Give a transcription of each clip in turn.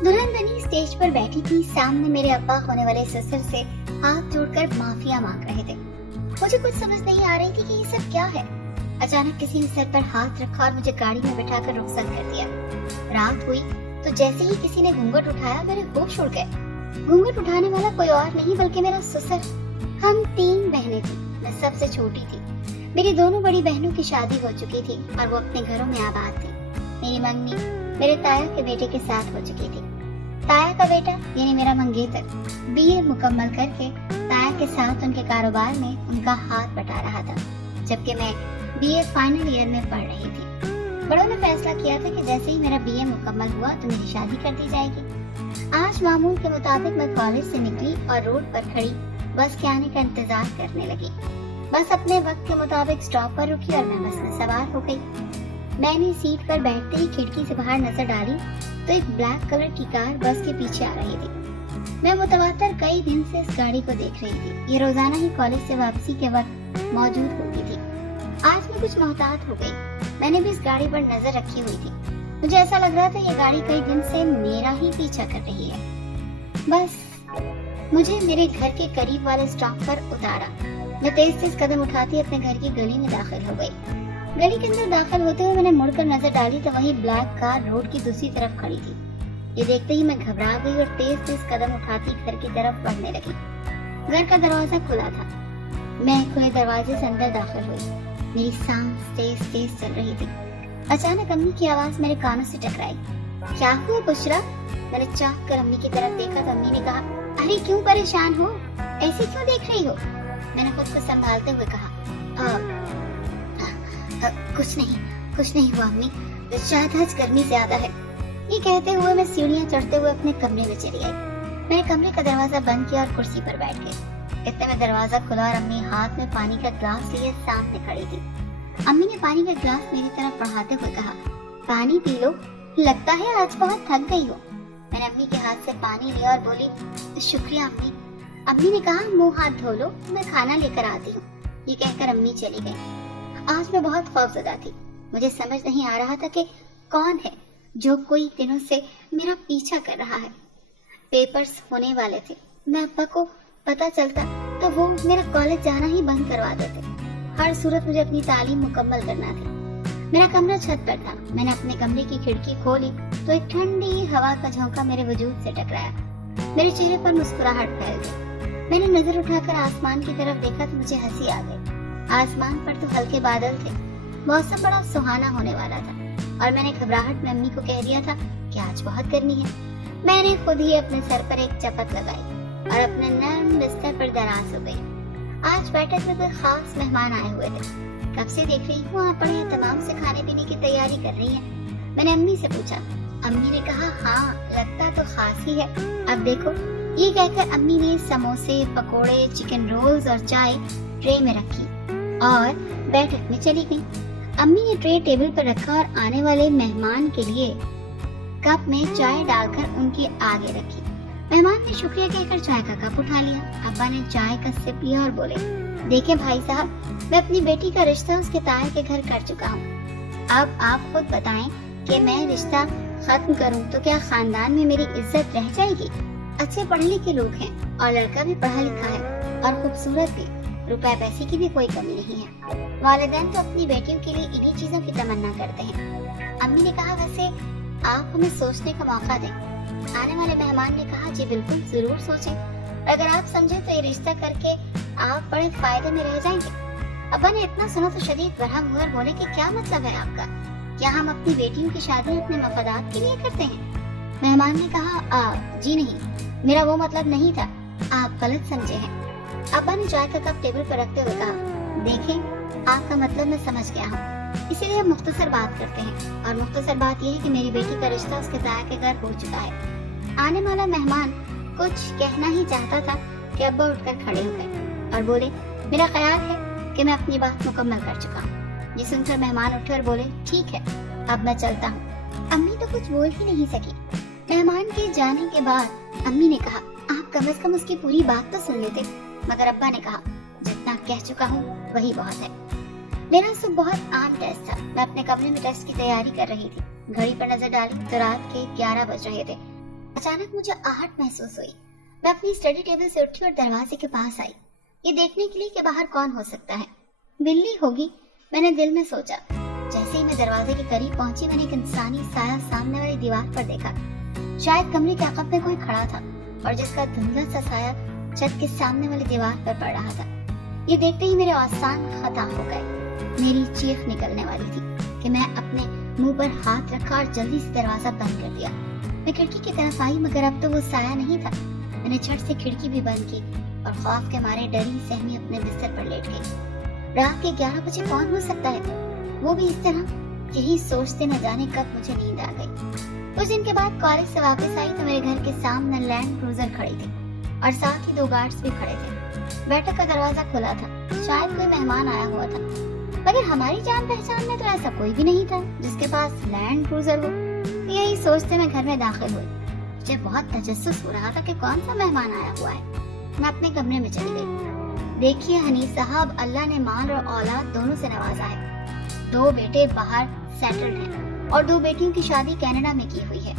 दुल्हन बनी स्टेज पर बैठी थी, सामने मेरे अब्बा होने वाले ससुर से हाथ जोड़कर माफिया मांग रहे थे। मुझे कुछ समझ नहीं आ रही थी कि ये सब क्या है। अचानक किसी ने सर पर हाथ रखा और मुझे गाड़ी में बिठाकर रुखसत कर दिया। रात हुई तो जैसे ही किसी ने घूंघट उठाया मेरे होश उड़ गए। घूंघट उठाने वाला कोई और नहीं बल्कि मेरा ससुर। हम 3 बहनें थी, मैं सबसे छोटी थी। मेरी दोनों बड़ी बहनों की शादी हो चुकी थी और वो अपने घरों में आबाद थी। मेरी मंगनी मेरे ताया के बेटे के साथ हो चुकी थी। ताया का बेटा यानी मेरा मंगेतर बीए मुकम्मल करके ताया के साथ उनके कारोबार में उनका हाथ बटा रहा था, जबकि मैं बीए फाइनल ईयर में पढ़ रही थी। बड़ों ने फैसला किया था कि जैसे ही मेरा बीए मुकम्मल हुआ तो मेरी शादी कर दी जाएगी। आज मामूल के मुताबिक मैं कॉलेज से निकली और रोड पर खड़ी बस के आने का इंतजार करने लगी। बस अपने वक्त के मुताबिक स्टॉप पर रुकी और मैं बस में सवार हो गई। मैंने सीट पर बैठते ही खिड़की से बाहर नजर डाली तो एक ब्लैक कलर की कार बस के पीछे आ रही थी। मैं मुतवातर कई दिन से इस गाड़ी को देख रही थी। ये रोजाना ही कॉलेज से वापसी के वक्त मौजूद होती थी। आज मैं कुछ मोहतात हो गई। मैंने भी इस गाड़ी पर नजर रखी हुई थी। मुझे ऐसा लग रहा था ये गाड़ी कई दिन से मेरा ही पीछा कर रही है। बस मुझे मेरे घर के करीब वाले स्टॉप पर उतारा। मैं तेज कदम उठाती अपने घर की गली में दाखिल हो गई। गली के अंदर दाखिल होते हुए मैंने मुड़कर नजर डाली तो वही ब्लैक कार रोड की दूसरी तरफ खड़ी थी। ये देखते ही मैं घबरा गई और तेज कदम उठाती घर की तरफ बढ़ने लगी। घर का दरवाजा खुला था। मैं खुले दरवाजे से अंदर दाखिल हुई। मेरी सांस तेज चल रही थी। अचानक अम्मी की आवाज मेरे कानों से टकराई। क्या हुआ बुशरा? मैंने चाह कर अम्मी की तरफ देखा तो अम्मी ने कहा, अरे क्यों परेशान हो, ऐसे क्यों देख रही हो? मैंने खुद को संभालते हुए कहा, कुछ नहीं हुआ अम्मी, शायद आज गर्मी ज्यादा है। ये कहते हुए मैं सीढ़ियां चढ़ते हुए अपने कमरे में चली आई। मैंने कमरे का दरवाजा बंद किया और कुर्सी पर बैठ गई। इतने में दरवाजा खुला और अम्मी हाथ में पानी का ग्लास लिए सामने खड़ी थी। अम्मी ने पानी का ग्लास मेरी तरफ बढ़ाते हुए कहा, पानी पी लो, लगता है आज बहुत थक गई हो। मैंने अम्मी के हाथ से पानी लिया और बोली, शुक्रिया अम्मी। अम्मी ने कहा, मुंह हाथ धो लो, मैं खाना लेकर आती हूँ। ये कहकर अम्मी चली गई। आज मैं बहुत खौफजदा थी। मुझे समझ नहीं आ रहा था कि कौन है जो कोई दिनों से मेरा पीछा कर रहा है। पेपर्स होने वाले थे। मैं अब्बा को पता चलता तो वो मेरा कॉलेज जाना ही बंद करवा देते। हर सूरत मुझे अपनी तालीम मुकम्मल करना थी। मेरा कमरा छत पर था। मैंने अपने कमरे की खिड़की खोली तो एक ठंडी हवा का झोंका मेरे वजूद से टकराया। मेरे चेहरे पर मुस्कुराहट फैल गई। मैंने नजर उठाकर आसमान की तरफ देखा तो मुझे हंसी आ गई। आसमान पर तो हल्के बादल थे। मौसम बड़ा सुहाना होने वाला था और मैंने घबराहट में अम्मी को कह दिया था कि आज बहुत गर्मी है। मैंने खुद ही अपने सर पर एक चपत लगाई और अपने नर्म बिस्तर पर दराज हो गई। आज बैठक में कोई खास मेहमान आए हुए थे। कब से देख रही हूँ आप बड़े तमाम से खाने पीने की तैयारी कर रही हैं। मैंने अम्मी से पूछा। अम्मी ने कहा, हाँ लगता तो खास ही है, अब देखो। ये कहकर अम्मी ने समोसे, पकोड़े, चिकन रोल्स और चाय ट्रे में रखी और बैठक में चली गई। अम्मी ने ट्रे टेबल पर रखा और आने वाले मेहमान के लिए कप में चाय डालकर उनके आगे रखी। मेहमान ने शुक्रिया कहकर चाय का कप उठा लिया। अब्बा ने चाय का सिप लिया और बोले, देखें भाई साहब, मैं अपनी बेटी का रिश्ता उसके ताया के घर कर चुका हूँ। अब आप खुद बताएं कि मैं रिश्ता खत्म करूँ तो क्या खानदान में मेरी इज्जत रह जाएगी? अच्छे पढ़े लिखे लोग हैं और लड़का भी पढ़ा लिखा है और खूबसूरत भी। रुपए पैसे की भी कोई कमी नहीं है। वालिदैन तो अपनी बेटियों के लिए इन्हीं चीजों की तमन्ना करते हैं। अम्मी ने कहा, वैसे आप हमें सोचने का मौका दें। आने वाले मेहमान ने कहा, जी बिल्कुल, जरूर सोचें। अगर आप समझे तो ये रिश्ता करके आप बड़े फायदे में रह जाएंगे। अब्बा ने इतना सुना तो शदीद बरहम हुए और बोले कि क्या मतलब है आपका? क्या हम अपनी बेटियों की शादी अपने मफादात के लिए करते हैं? मेहमान ने कहा, जी नहीं, मेरा वो मतलब नहीं था, आप गलत समझे हैं। अब्बा ने चाय का कप टेबल पर रखते हुए कहा, देखें आपका मतलब मैं समझ गया हूँ, इसीलिए हम मुख्तसर बात करते हैं। और मुख्तसर बात यह है कि मेरी बेटी का रिश्ता उसके ताया के घर हो चुका है। आने वाला मेहमान कुछ कहना ही चाहता था कि अब्बा उठकर खड़े हो गए और बोले, मेरा ख्याल है कि मैं अपनी बात मुकम्मल कर चुका हूँ। ये सुनकर मेहमान उठे और बोले, ठीक है, अब मैं चलता हूँ। अम्मी तो कुछ बोल ही नहीं सकी। मेहमान के जाने के बाद अम्मी ने कहा, आप कम से कम उसकी पूरी बात तो सुन लेते। मगर अब्बा ने कहा, जितना कह चुका हूँ वही बहुत है। मेरा सब बहुत आम टेस्ट था। मैं अपने कमरे में टेस्ट की तैयारी कर रही थी। घड़ी पर नजर डाली तो रात के 11 बज रहे थे। अचानक मुझे आहट महसूस हुई। मैं अपनी स्टडी टेबल से उठी और दरवाजे के पास आई, ये देखने के लिए कि बाहर कौन हो सकता है। बिल्ली होगी, मैंने दिल में सोचा। जैसे ही मैं दरवाजे के करीब पहुंची, मैंने एक इंसानी साया सामने वाली दीवार पर देखा। शायद कमरे के अकब में कोई खड़ा था और जिसका धुंधला सा साया छत के सामने वाली दीवार पर पड़ रहा था। ये देखते ही मेरे औसान खत्म हो गए। मेरी चीख निकलने वाली थी कि मैं अपने मुंह पर हाथ रखा और जल्दी से दरवाजा बंद कर दिया। मैं खिड़की की तरफ आई, मगर अब तो वो साया नहीं था। मैंने झट से खिड़की भी बंद की और खौफ के मारे डरी सहमी अपने बिस्तर पर लेट गई। रात के 11 बजे कौन हो सकता है, वो भी इस तरह? यही सोचते न जाने कब मुझे नींद आ गई। कुछ दिन के बाद कॉलेज से वापस आई तो मेरे घर के सामने लैंड क्रूजर खड़ी थी और साथ ही 2 गार्ड्स भी खड़े थे। बैठक का दरवाजा खुला था, शायद कोई मेहमान आया हुआ था, मगर हमारी जान पहचान में तो ऐसा कोई भी नहीं था जिसके पास लैंड क्रूजर हो। यही सोचते मैं घर में दाखिल हुई। मुझे बहुत तजस्सुस हो रहा था कि कौन सा मेहमान आया हुआ है। मैं अपने कमरे में चली गई। देखिए हनीफ साहब, अल्लाह ने माल और औलाद दोनों से नवाजा है। 2 बेटे बाहर सेटल्ड हैं और 2 बेटियों की शादी कनाडा में की हुई है।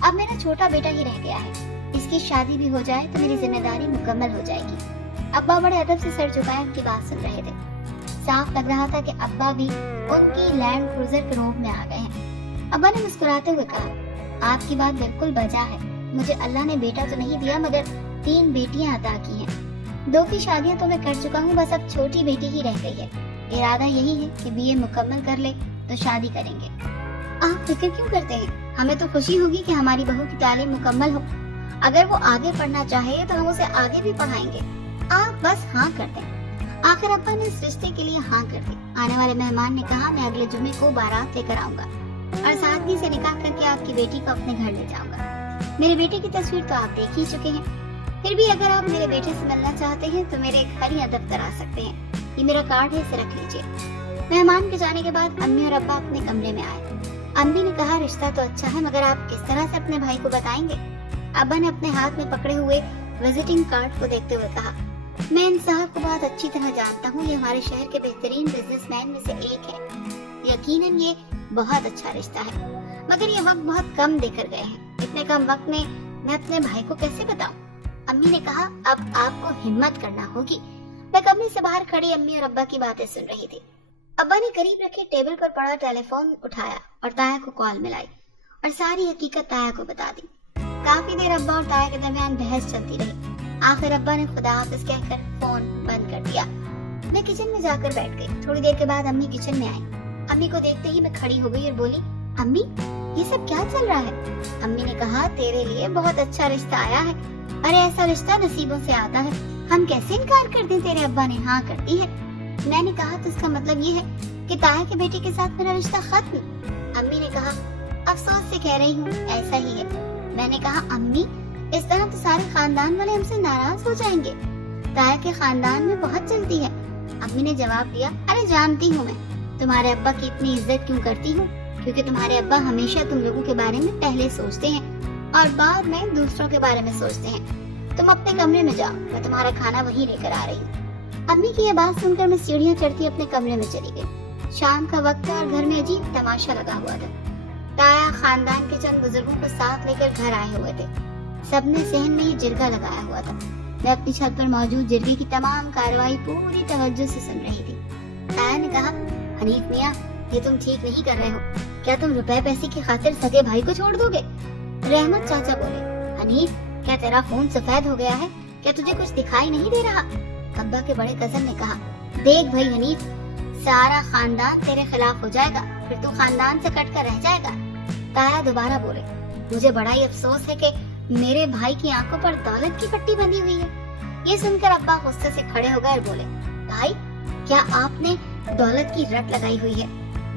अब मेरा छोटा बेटा ही रह गया है। इसकी शादी भी हो जाए तो मेरी जिम्मेदारी मुकम्मल हो जाएगी। अब्बा बड़े अदब से सर झुकाए उनकी बात सुन रहे थे। साफ लग रहा था कि अब्बा भी उनकी लैंड क्रूजर के रोब में आ गए हैं। अब्बा ने मुस्कुराते हुए कहा, आपकी बात बिल्कुल बजा है। मुझे अल्लाह ने बेटा तो नहीं दिया, मगर 3 बेटियां अता की हैं। 2 की शादियां तो मैं कर चुका हूँ, बस अब छोटी बेटी ही रह गई है। इरादा यही है कि बीए मुकम्मल कर ले तो शादी करेंगे। आप फिक्र क्यों करते हैं? हमें तो खुशी होगी कि हमारी बहू की तालीम मुकम्मल हो। अगर वो आगे पढ़ना चाहे तो हम उसे आगे भी पढ़ाएंगे। आप बस हाँ कर दें। आखिर अब्बा ने इस रिश्ते के लिए हाँ कर दी। आने वाले मेहमान ने कहा, मैं अगले जुमे को बारात लेकर आऊंगा और सादगी से निकाह करके आपकी बेटी को अपने घर ले जाऊंगा। मेरे बेटे की तस्वीर तो आप देख ही चुके हैं, फिर भी अगर आप मेरे बेटे से मिलना चाहते हैं तो मेरे घर ही दफ्तर आ सकते हैं। ये मेरा कार्ड है, इसे रख लीजिए। मेहमान के जाने के बाद अम्मी और अब्बा अपने कमरे में आए। अम्मी ने कहा, रिश्ता तो अच्छा है, मगर आप किस तरह से अपने भाई को बताएंगे? अब्बा ने अपने हाथ में पकड़े हुए विजिटिंग कार्ड को देखते हुए कहा, मैं इन साहब को बहुत अच्छी तरह जानता हूँ। ये हमारे शहर के बेहतरीन बिजनेसमैन में से एक है। यकीनन ये बहुत अच्छा रिश्ता है, मगर ये वक्त बहुत कम देकर गए हैं। इतने कम वक्त में मैं अपने भाई को कैसे बताऊं? अम्मी ने कहा, अब आपको हिम्मत करना होगी। मैं कमरे से बाहर खड़ी अम्मी और अब्बा की बातें सुन रही थी। अब्बा ने करीब रखे टेबल पर पड़ा टेलीफोन उठाया और ताया को कॉल मिलाई और सारी हकीकत ताया को बता दी। काफी देर अब्बा और ताया के दरमियान बहस चलती रही। आखिर अब्बा ने खुदा हाफिज कहकर फोन बंद कर दिया। मैं किचन में जाकर बैठ गई। थोड़ी देर के बाद अम्मी किचन में आई। अम्मी को देखते ही मैं खड़ी हो गई और बोली, अम्मी ये सब क्या चल रहा है? अम्मी ने कहा, तेरे लिए बहुत अच्छा रिश्ता आया है। अरे ऐसा रिश्ता नसीबों से आता है, हम कैसे इनकार कर दें? तेरे अब्बा ने हाँ कर दी है। मैंने कहा, तो इसका मतलब ये है कि ताया के बेटे के साथ मेरा रिश्ता खत्म? अम्मी ने कहा, अफसोस से कह रही हूँ, ऐसा ही है। मैंने कहा, अम्मी इस तरह तो सारे खानदान वाले हमसे नाराज हो जाएंगे। ताया के खानदान में बहुत चलती है। अम्मी ने जवाब दिया, अरे जानती हूँ मैं तुम्हारे अब्बा की इतनी इज्जत क्यों करती हूँ, क्योंकि तुम्हारे अब्बा हमेशा तुम लोगों के बारे में पहले सोचते हैं और बाद में दूसरों के बारे में सोचते हैं। तुम अपने कमरे में जाओ, मैं तुम्हारा खाना वहीं लेकर आ रही हूँ। अम्मी की यह बात सुनकर मैं सीढ़ियाँ चढ़ती अपने कमरे में चली गई। शाम का वक्त था और घर में अजीब तमाशा लगा हुआ था। ताया खानदान के चंद बुजुर्गों को साथ लेकर घर आए हुए थे। सबने सहन में ही जिरगा लगाया हुआ था। मैं अपनी छत पर मौजूद जिरगे की तमाम कार्रवाई पूरी तवज्जो से सुन रही थी। ताया ने कहा, हनीफ मियाँ, ये तुम ठीक नहीं कर रहे हो। क्या तुम रुपए पैसे की खातिर सगे भाई को छोड़ दोगे? रहमत चाचा बोले, हनीफ क्या तेरा फोन सफेद हो गया है? क्या तुझे कुछ दिखाई नहीं दे रहा? अब्बा के बड़े कजन ने कहा, देख भाई हनीफ, सारा खानदान तेरे खिलाफ हो जाएगा, फिर तू खानदान से कट कर रह जाएगा। ताया दोबारा बोले, मुझे बड़ा ही अफसोस है कि मेरे भाई की आंखों पर दौलत की पट्टी बंधी हुई है। ये सुनकर अब्बा गुस्से से खड़े हो गए और बोले, भाई क्या आपने दौलत की रट लगाई हुई है?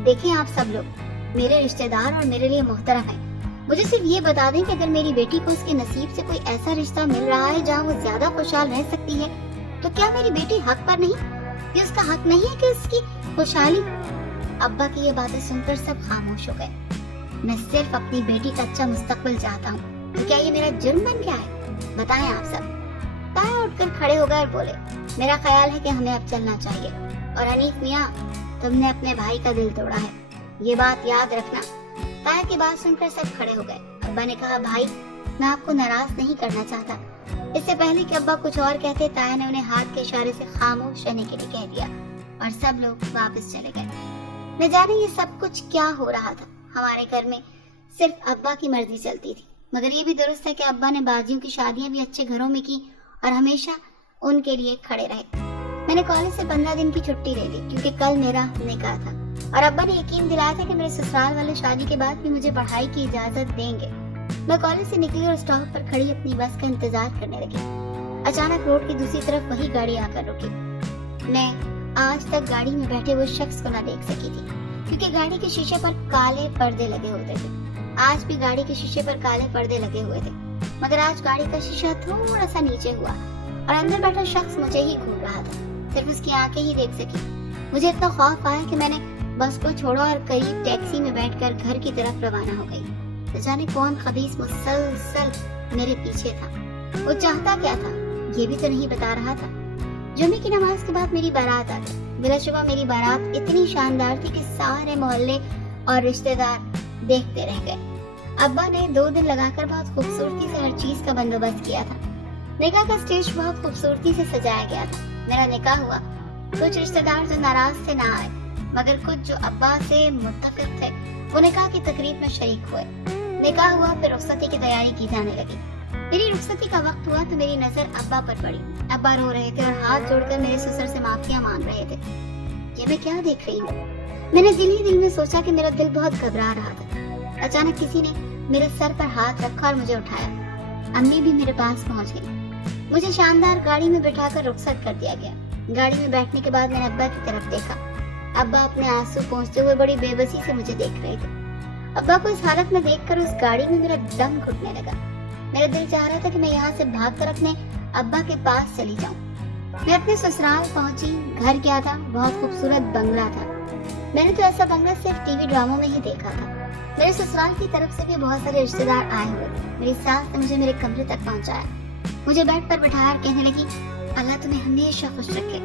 देखें आप सब लोग मेरे रिश्तेदार और मेरे लिए मोहतरम हैं। मुझे सिर्फ ये बता दें कि अगर मेरी बेटी को उसके नसीब से कोई ऐसा रिश्ता मिल रहा है जहाँ वो ज्यादा खुशहाल रह सकती है, तो क्या मेरी बेटी हक पर नहीं? ये उसका हक नहीं है कि उसकी खुशहाली? अब्बा की ये बातें सुनकर सब खामोश हो गए। मैं सिर्फ अपनी बेटी का अच्छा मुस्तकबिल चाहता हूँ, तो क्या ये मेरा जुर्म बन गया है? बताएं आप सब। ताया उठकर खड़े हो गए और बोले, मेरा ख्याल है कि हमें अब चलना चाहिए। और हनीफ मियाँ, तुमने अपने भाई का दिल तोड़ा है, ये बात याद रखना। ताया की बात सुनकर सब खड़े हो गए। अब्बा ने कहा, भाई میں آپ کو ناراض نہیں کرنا چاہتا۔ اس سے پہلے کہ ابا کچھ اور کہتے، تایا نے انہیں ہاتھ کے اشارے سے خاموش رہنے کے لیے کہہ دیا اور سب لوگ واپس چلے گئے۔ نہ جانے یہ سب کچھ کیا ہو رہا تھا۔ ہمارے گھر میں صرف ابا کی مرضی چلتی تھی، مگر یہ بھی درست ہے کہ ابا نے باجیوں کی شادیاں بھی اچھے گھروں میں کی اور ہمیشہ ان کے لیے کھڑے رہے۔ میں نے کالج سے 15 دن کی چھٹی لے لی کیونکہ کل میرا نکاح تھا اور ابا نے یقین دلایا تھا کہ میرے سسرال والے شادی کے بعد بھی مجھے پڑھائی کی اجازت دیں گے۔ میں کالج سے نکلی اور اسٹاپ پر کھڑی اپنی بس کا انتظار کرنے لگی۔ اچانک روڈ کی دوسری طرف وہی گاڑی آ کر رکی۔ میں آج تک گاڑی میں بیٹھے ہوئے شخص کو نہ دیکھ سکی تھی کیونکہ گاڑی کے شیشے پر کالے پردے لگے ہوتے تھے۔ آج بھی گاڑی کے شیشے پر کالے پردے لگے ہوئے تھے، مگر آج گاڑی کا شیشہ تھوڑا سا نیچے ہوا اور اندر بیٹھا شخص مجھے ہی گھور رہا تھا۔ صرف اس کی آنکھیں ہی دیکھ سکی۔ مجھے اتنا خوف آیا کہ میں نے بس کو چھوڑا اور قریب ٹیکسی میں بیٹھ کر گھر کی طرف روانہ ہو گئی۔ نہ جانے کون خبیث مسلسل میرے پیچھے تھا۔ وہ چاہتا کیا تھا یہ بھی تو نہیں بتا رہا تھا۔ جمعے کی نماز کے بعد میری بارات آ گئی۔ بلا شبہ میری بارات اتنی شاندار تھی کہ سارے محلے اور رشتہ دار دیکھتے رہ گئے۔ ابا نے 2 دن لگا کر بہت خوبصورتی سے ہر چیز کا بندوبست کیا تھا۔ نکاح کا اسٹیج بہت خوبصورتی سے سجایا گیا تھا۔ میرا نکاح ہوا۔ کچھ رشتہ دار جو ناراض سے نہ آئے، مگر کچھ جو ابا سے متفق تھے وہ نکاح کی تقریب میں شریک ہوئے۔ نکاح ہوا، پھر رخصتی کی تیاری کی جانے لگی۔ میری رخصتی کا وقت ہوا تو میری نظر ابا پر پڑی۔ ابا رو رہے تھے اور ہاتھ جوڑ کر میرے سسر سے معافیاں مانگ رہے تھے۔ یہ میں کیا دیکھ رہی ہوں؟ میں نے دل ہی دل میں سوچا کہ میرا دل بہت گھبرا رہا تھا۔ اچانک کسی نے میرے سر پر ہاتھ رکھا اور مجھے اٹھایا۔ امی بھی میرے پاس پہنچ گئی۔ مجھے شاندار گاڑی میں بٹھا کر رخصت کر دیا گیا۔ گاڑی میں بیٹھنے کے بعد میں نے ابا کی طرف دیکھا۔ ابا اپنے آنسو پہنچتے ہوئے بڑی بے بسی سے مجھے دیکھ رہے تھے۔ ابا کو اس حالت میں دیکھ کر اس گاڑی میں میرا دم گھٹنے لگا۔ میرا دل چاہ رہا تھا کہ میں یہاں سے بھاگ کر اپنے ابا کے پاس چلی جاؤں۔ میں اپنے سسرال پہنچی۔ گھر کیا تھا، بہت خوبصورت بنگلہ تھا۔ میں نے تو ایسا بنگلہ صرف ٹی وی ڈراموں میں ہی دیکھا تھا۔ میرے سسرال کی طرف سے بھی بہت سارے رشتہ دار آئے ہوئے تھے۔ میری ساس نے مجھے میرے کمرے تک پہنچایا، مجھے بیڈ پر بٹھایا اور کہنے لگی، اللہ تمہیں ہمیشہ خوش رکھے،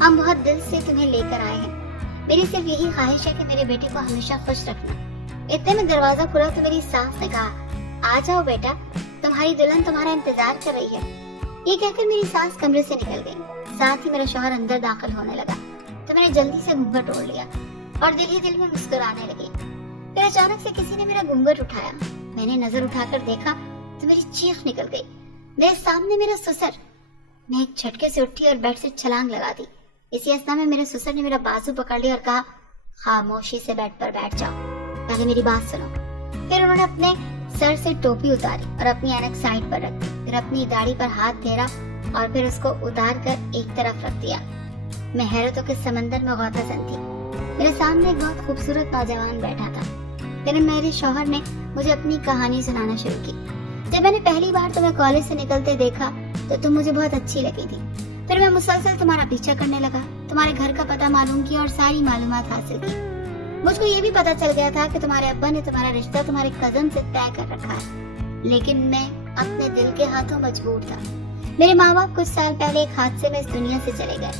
ہم بہت دل سے تمہیں لے کر آئے ہیں۔ میری صرف یہی خواہش ہے کہ میرے بیٹے کو ہمیشہ خوش رکھنا۔ اتنے میں دروازہ کھلا تو میری ساس نے کہا، آ جاؤ بیٹا، تمہاری دلہن تمہارا انتظار کر رہی ہے۔ یہ کہہ کر میری ساس کمرے سے نکل گئی۔ ساتھ ہی میرا شوہر اندر داخل ہونے لگا تو میں نے جلدی سے گھونگھٹ اوڑھ لیا اور دل ہی دل میں مسکرانے لگی۔ پھر اچانک سے کسی نے میرا گھونگھٹ اٹھایا۔ میں نے نظر اٹھا کر دیکھا تو میری چیخ نکل گئی۔ میرے سامنے میرا سسر۔ میں ایک جھٹکے سے اٹھی اور بیڈ سے چھلانگ لگا دی۔ اسی اثنا میں میرے سسر نے میرا بازو پکڑ لیا اور کہا، خاموشی سے بیڈ پر بیٹھ جاؤ، پہلے میری بات سنو۔ پھر انہوں نے اپنے سر سے ٹوپی اتاری اور اپنی اینک سائڈ پر رکھ دی، پھر اپنی داڑھی پر ہاتھ پھیرا اور پھر اس کو اتار کر ایک طرف رکھ دیا۔ میں حیرتوں کے سمندر میں غوطہ زن تھی۔ میرے سامنے ایک بہت خوبصورت نوجوان بیٹھا تھا۔ پھر میرے شوہر نے مجھے اپنی کہانی سنانا شروع کی۔ جب میں نے پہلی بار تمہیں کالج سے نکلتے دیکھا تو تم مجھے بہت اچھی لگی تھی۔ پھر میں مسلسل تمہارا پیچھا کرنے لگا، تمہارے گھر کا پتہ معلوم کیا اور ساری معلومات حاصل کی۔ مجھ کو یہ بھی پتہ چل گیا تھا کہ تمہارے ابا نے تمہارا رشتہ تمہارے کزن سے طے کر رکھا ہے، لیکن میں اپنے دل کے ہاتھوں مجبور تھا۔ میرے ماں باپ کچھ سال پہلے ایک حادثے میں اس دنیا سے چلے گئے۔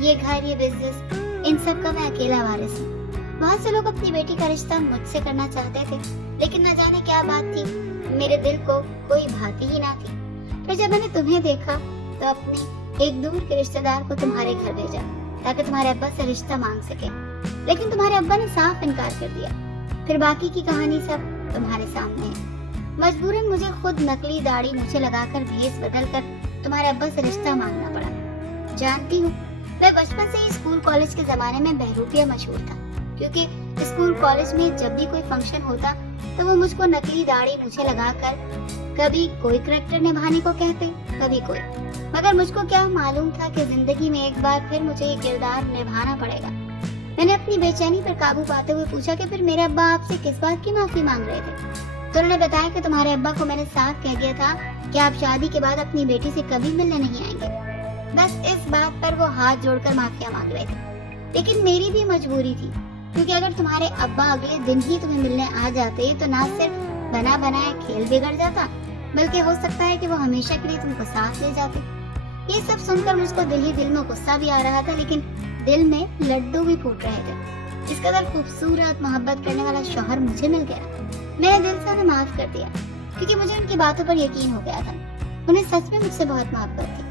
یہ گھر، یہ بزنس، ان سب کا میں اکیلا وارث ہوں۔ بہت سے لوگ اپنی بیٹی کا رشتہ مجھ سے کرنا چاہتے تھے، لیکن نہ جانے کیا بات تھی، میرے دل کو کوئی بھاتی ہی نہ تھی۔ پھر جب میں نے تمہیں دیکھا تو اپنی ایک دور کے رشتہ دار کو تمہارے گھر بھیجا تاکہ تمہارے ابا سے رشتہ مانگ سکے، لیکن تمہارے ابا نے صاف انکار کر دیا۔ پھر باقی کی کہانی سب تمہارے سامنے ہے۔ مجبوراً مجھے خود نقلی داڑھی مجھے لگا کر بھیس بدل کر تمہارے ابا سے رشتہ مانگنا پڑا۔ جانتی ہوں، میں بچپن سے ہی اسکول کالج کے زمانے میں بہروپیہ مشہور تھا، کیونکہ اسکول کالج میں جب بھی کوئی فنکشن ہوتا تو وہ مجھ کو نقلی داڑھی مجھے لگا کر کبھی کوئی کریکٹر نبھانے کو کہتے، کبھی کوئی، مگر مجھ کو کیا معلوم تھا کہ زندگی میں ایک بار پھر مجھے یہ کردار نبھانا پڑے گا۔ میں نے اپنی بے چینی پر قابو پاتے ہوئے پوچھا کہ پھر میرے ابا آپ سے کس بات کی معافی مانگ رہے تھے؟ تو انہوں نے بتایا کہ تمہارے ابا کو میں نے صاف کہہ دیا تھا کہ آپ شادی کے بعد اپنی بیٹی سے کبھی ملنے نہیں آئیں گے۔ بس اس بات پر وہ ہاتھ جوڑ کر معافیاں مانگ رہے تھے، لیکن میری بھی مجبوری تھی، کیونکہ اگر تمہارے ابا اگلے دن ہی تمہیں ملنے آ جاتے تو نہ صرف بنا بنایا کھیل بگڑ جاتا، بلکہ ہو سکتا ہے کہ وہ ہمیشہ کے لیے تم کو ساتھ لے جاتے۔ یہ سب سن کر مجھ کو دل ہی دل میں غصہ بھی آ رہا تھا، لیکن دل میں لڈو بھی پھوٹ رہے تھے۔ اس قدر خوبصورت محبت کرنے والا شوہر مجھے مل گیا۔ میں نے دل سے انہیں معاف کر دیا۔ کیونکہ مجھے ان کی باتوں پر یقین ہو گیا تھا، انہیں سچ میں مجھ سے بہت محبت تھی،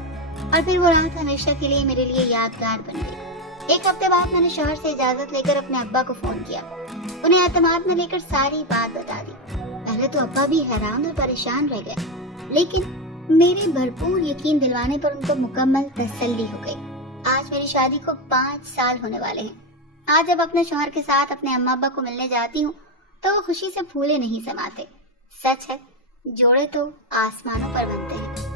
اور پھر وہ رات ہمیشہ کے لیے میرے لیے یادگار بن گئی۔ ایک ہفتے بعد میں نے شوہر سے اجازت لے کر اپنے ابا کو فون کیا، انہیں اعتماد میں لے کر ساری بات بتا دی۔ پہلے تو ابا بھی حیران اور پریشان رہ گئے، لیکن میرے بھرپور یقین دلوانے پر ان کو مکمل تسلی ہو گئی۔ آج میری شادی کو 5 سال ہونے والے ہیں۔ آج جب اپنے شوہر کے ساتھ اپنے اماں ابا کو ملنے جاتی ہوں تو وہ خوشی سے پھولے نہیں سماتے۔ سچ ہے، جوڑے تو آسمانوں پر بنتے ہیں۔